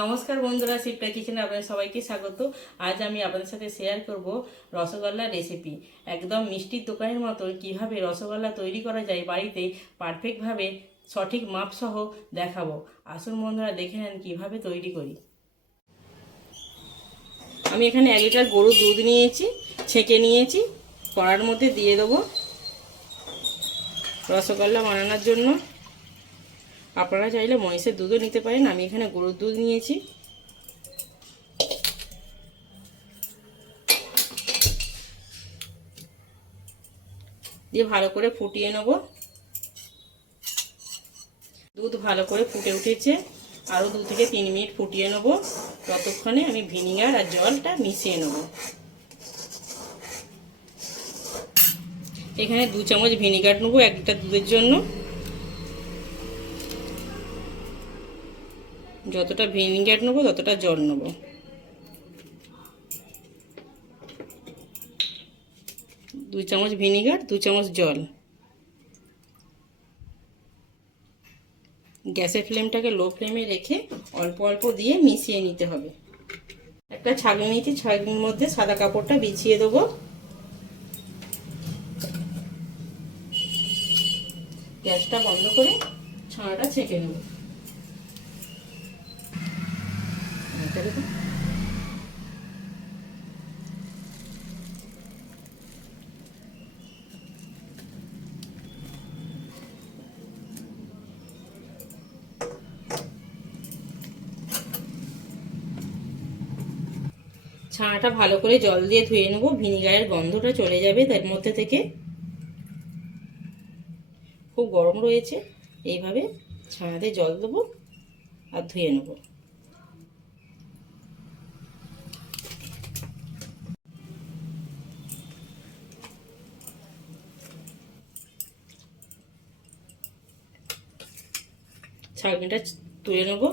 নমস্কার বন্ধুরা, শিবটা কিচেনে আপনাদের সবাইকে স্বাগত। আজ আমি আপনাদের সাথে শেয়ার করব রসগোল্লার রেসিপি। একদম মিষ্টির দোকানের মতো কিভাবে রসগোল্লা তৈরি করা যায় বাড়িতে পারফেক্টভাবে, সঠিক মাপসহ দেখাবো। আসুন বন্ধুরা, দেখে নেন কিভাবে তৈরি করি। আমি এখানে 1 লিটার গরুর দুধ নিয়েছি, ছেঁকে নিয়েছি। কড়ার মধ্যে দিয়ে দেবো রসগোল্লা বানানোর জন্য। আপনারা চাইলে মহিষের দুধও নিতে পারেন, আমি এখানে গরুর দুধ নিয়েছি। দিয়ে ভালো করে ফুটিয়ে নেব। দুধ ভালো করে ফুটে উঠেছে, আরও 2 থেকে 3 মিনিট ফুটিয়ে নেব। ততক্ষণে আমি ভিনিগার আর জলটা মিশিয়ে নেব। এখানে 2 চামচ ভিনিগার নেবো 1 লিটার দুধের জন্য। যতটা ভিনিগার নেবো ততটা জল নেব। দু চামচ ভিনিগার, 2 চামচ জল। গ্যাসের ফ্লেমটাকে লো ফ্লেমে রেখে অল্প অল্প দিয়ে মিশিয়ে নিতে হবে। একটা ছাঁকনি নিয়েছি, ছাঁকনির মধ্যে সাদা কাপড়টা বিছিয়ে দেবো। গ্যাসটা বন্ধ করে ছানাটা ছেঁকে নেব। ছানাটা ভালো করে জল দিয়ে ধুয়ে নেব, ভিনিগারের গন্ধটা চলে যাবে তার মধ্যে থেকে। খুব গরম রয়েছে, এইভাবে ছানাতে জল দেবো আর ধুয়ে নেব। ছাঁকনিটা তুলে নেব।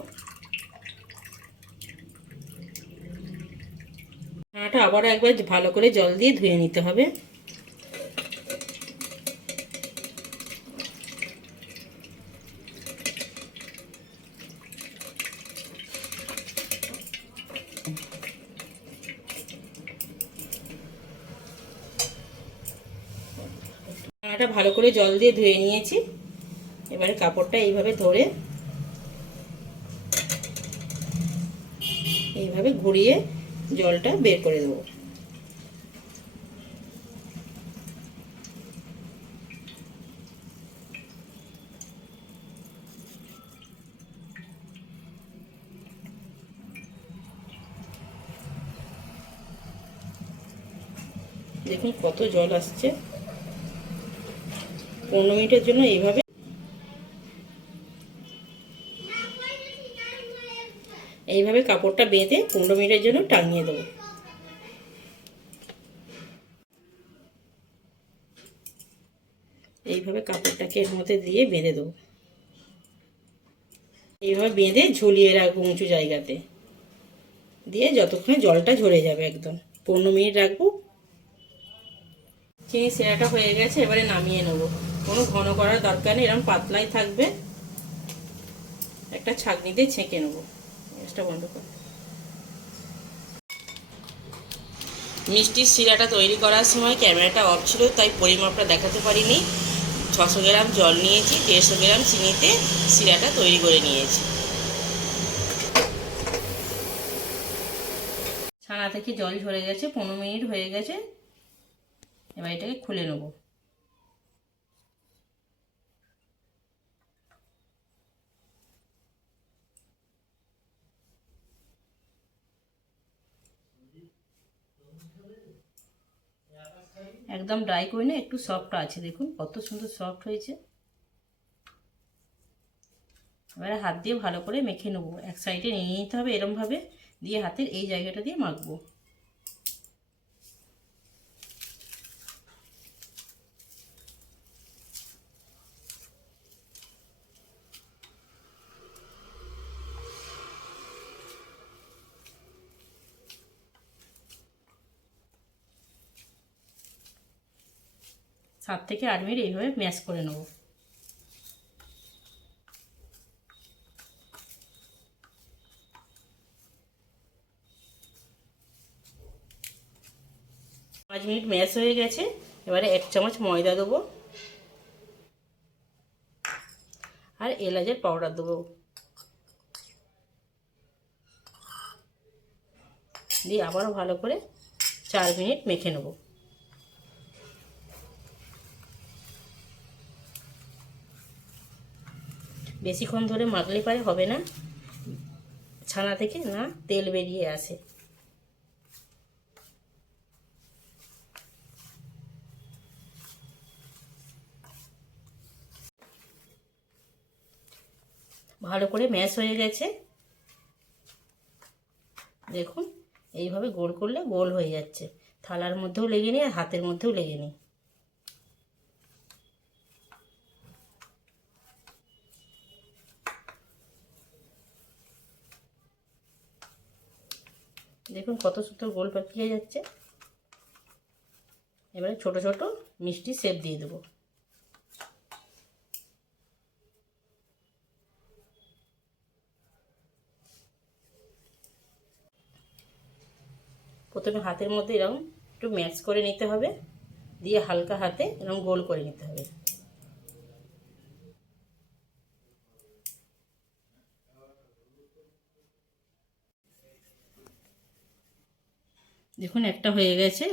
ছানাটা আবার একবার ভালো করে জল দিয়ে ধুয়ে নিতে হবে। ছানাটা ভালো করে জল দিয়ে ধুয়ে নিয়েছি। এবারে কাপড়টা এইভাবে ধরে এইভাবে ঘুরিয়ে জলটা বের করে দেবো। দেখুন কত জল আসছে। 15 মিনিটের জন্য এইভাবে কাপড়টা বেঁধে 15 মিনিটের জন্য টাঙিয়ে দেবো। এইভাবে কাপড়টাকে এর মধ্যে দিয়ে বেঁধে দেবো। এইভাবে বেঁধে ঝুলিয়ে রাখবো উঁচু জায়গাতে, দিয়ে যতক্ষণে জলটা ঝরে যাবে একদম 15 মিনিট রাখবো। চিনি সিরাটা হয়ে গেছে, এবারে নামিয়ে নেবো। কোনো ঘন করার দরকার নেই, এরকম পাতলাই থাকবে। একটা ছাঁকনিতে ছেঁকে নেবো। গ্যাসটা বন্ধ কর। মিষ্টির সিরাটা তৈরি করার সময় ক্যামেরাটা অফ ছিল, তাই পরিমাপটা দেখাতে পারিনি। 600 গ্রাম জল নিয়েছি, 150 গ্রাম চিনিতে সিরাটা তৈরি করে নিয়েছি। ছানা থেকে জল ঝরে গেছে, 15 মিনিট হয়ে গেছে। এবার এটাকে খুলে নেব। একদম ড্রাই করে না, একটু সফট আছে, দেখুন কত সুন্দর সফট হয়েছে। এবারে হাত দিয়ে ভালো করে মেখে নেবো। এক সাইডে নিয়ে নিতে হবে এরমভাবে, দিয়ে হাতের এই জায়গাটা দিয়ে মাখবো। সাত থেকে 8 মিনিট এইভাবে ম্যাশ করে নেব। মিনিট ম্যাশ হয়ে গেছে। এবারে 1 চামচ ময়দা দেবো আর এলাচের পাউডার দেবো, দিয়ে আবারও ভালো করে 4 মিনিট মেখে নেব। বেশিক্ষণ ধরে মাখলে পারে হবে না, ছানা থেকে না তেল বেরিয়ে আসে। ভালো করে ম্যাশ হয়ে গেছে। দেখুন এইভাবে গোল করলে গোল হয়ে যাচ্ছে, থালার মধ্যেও লেগে নেই আর হাতের মধ্যেও লেগে নেই। দেখুন কত সুন্দর গোল পাকিয়ে যাচ্ছে। এবারে ছোট ছোট মিষ্টি শেপ দিয়ে দেবো। প্রথমে হাতের মধ্যে এরকম একটু ম্যাশ করে নিতে হবে, দিয়ে হালকা হাতে এরকম গোল করে নিতে হবে। দেখুন একটা হয়ে গেছে।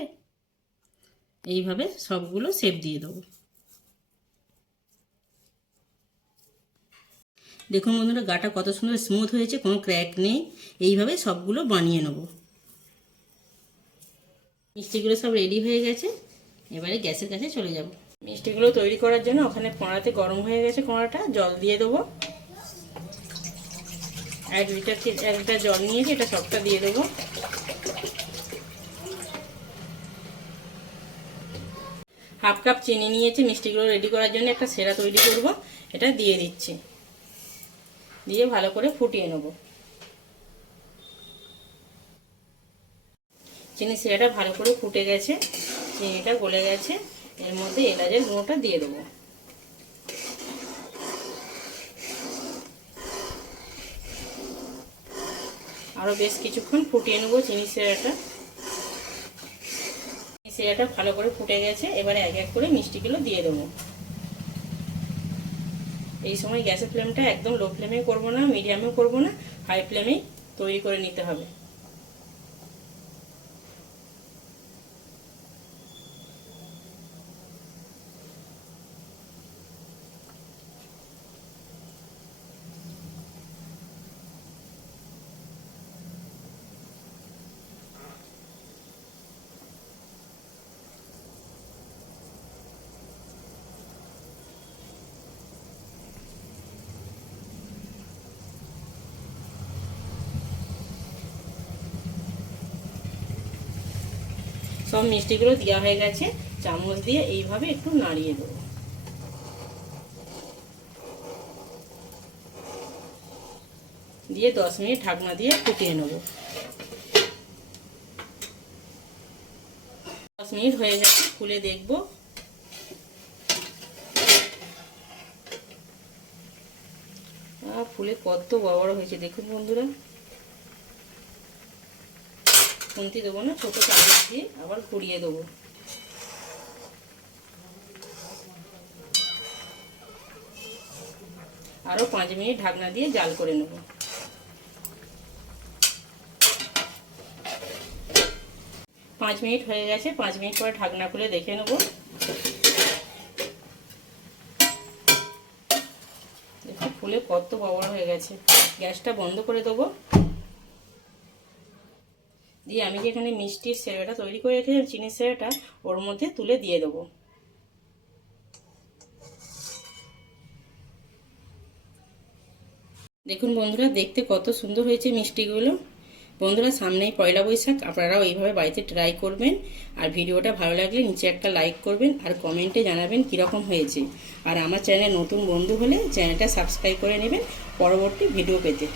এইভাবে সবগুলো শেপ দিয়ে দেবো। দেখুন বন্ধুরা গাটা কত সুন্দর স্মুথ হয়েছে, কোনো ক্র্যাক নেই। এইভাবে সবগুলো বানিয়ে নেব। মিষ্টিগুলো সব রেডি হয়ে গেছে। এবারে গ্যাসের কাছে চলে যাব। মিষ্টিগুলো তৈরি করার জন্য ওখানে কড়াতে গরম হয়ে গেছে, কড়াটা জল দিয়ে দেবো। 1 লিটার জল নিয়েছি, এটা সবটা দিয়ে দেবো। হাফ কাপ চিনি নিয়েছি মিষ্টিগুলো রেডি করার জন্য, একটা সেরা তৈরি করব। এটা দিয়ে দিচ্ছি, দিয়ে ভালো করে ফুটিয়ে নেব। চিনি সেরাটা ভালো করে ফুটে গেছে, চিনিটা গলে গেছে। এর মধ্যে এলাচের গুঁড়োটা দিয়ে দেবো। আরও বেশ কিছুক্ষণ ফুটিয়ে নেব চিনি সেরাটা ভালো করে ফুটে গেছে। এবারে এক এক করে মিষ্টিগুলো দিয়ে দেবো। এই সময় গ্যাসের ফ্লেমটা একদম লো ফ্লেমে করব না, মিডিয়ামেও করব না, হাই ফ্লেমেই তৈরি করে নিতে হবে। সব মিষ্টিগুলো দেওয়া হয়ে গেছে, চামচ দিয়ে এইভাবে একটু নাড়িয়ে দেবো। দিয়ে 10 মিনিট ঢাকনা দিয়ে ফুটিয়ে নেব। 10 মিনিট হয়ে গেছে, খুলে দেখব। ফুলে কত বড় হয়েছে দেখুন বন্ধুরা। খুন্তি দেবো না, ছোট চামচ দিয়ে আবার ঘুরিয়ে দেবো। আরও 5 মিনিট ঢাকনা দিয়ে জাল করে নেব। 5 মিনিট হয়ে গেছে, 5 মিনিট পরে ঢাকনা খুলে দেখে নেব। দেখো ফুলে কত বড় হয়ে গেছে। গ্যাসটা বন্ধ করে দেবো। দিয়ে আমি যেখানে মিষ্টির সেরাটা তৈরি করে রেখেছিলাম, চিনির সেরাটা ওর মধ্যে তুলে দিয়ে দেবো। দেখুন বন্ধুরা দেখতে কত সুন্দর হয়েছে মিষ্টিগুলো। বন্ধুরা সামনেই পয়লা বৈশাখ, আপনারাও এইভাবে বাড়িতে ট্রাই করবেন। আর ভিডিওটা ভালো লাগলে নিচে একটা লাইক করবেন আর কমেন্টে জানাবেন কীরকম হয়েছে। আর আমার চ্যানেলে নতুন বন্ধু হলে চ্যানেলটা সাবস্ক্রাইব করে নেবেন পরবর্তী ভিডিও পেতে।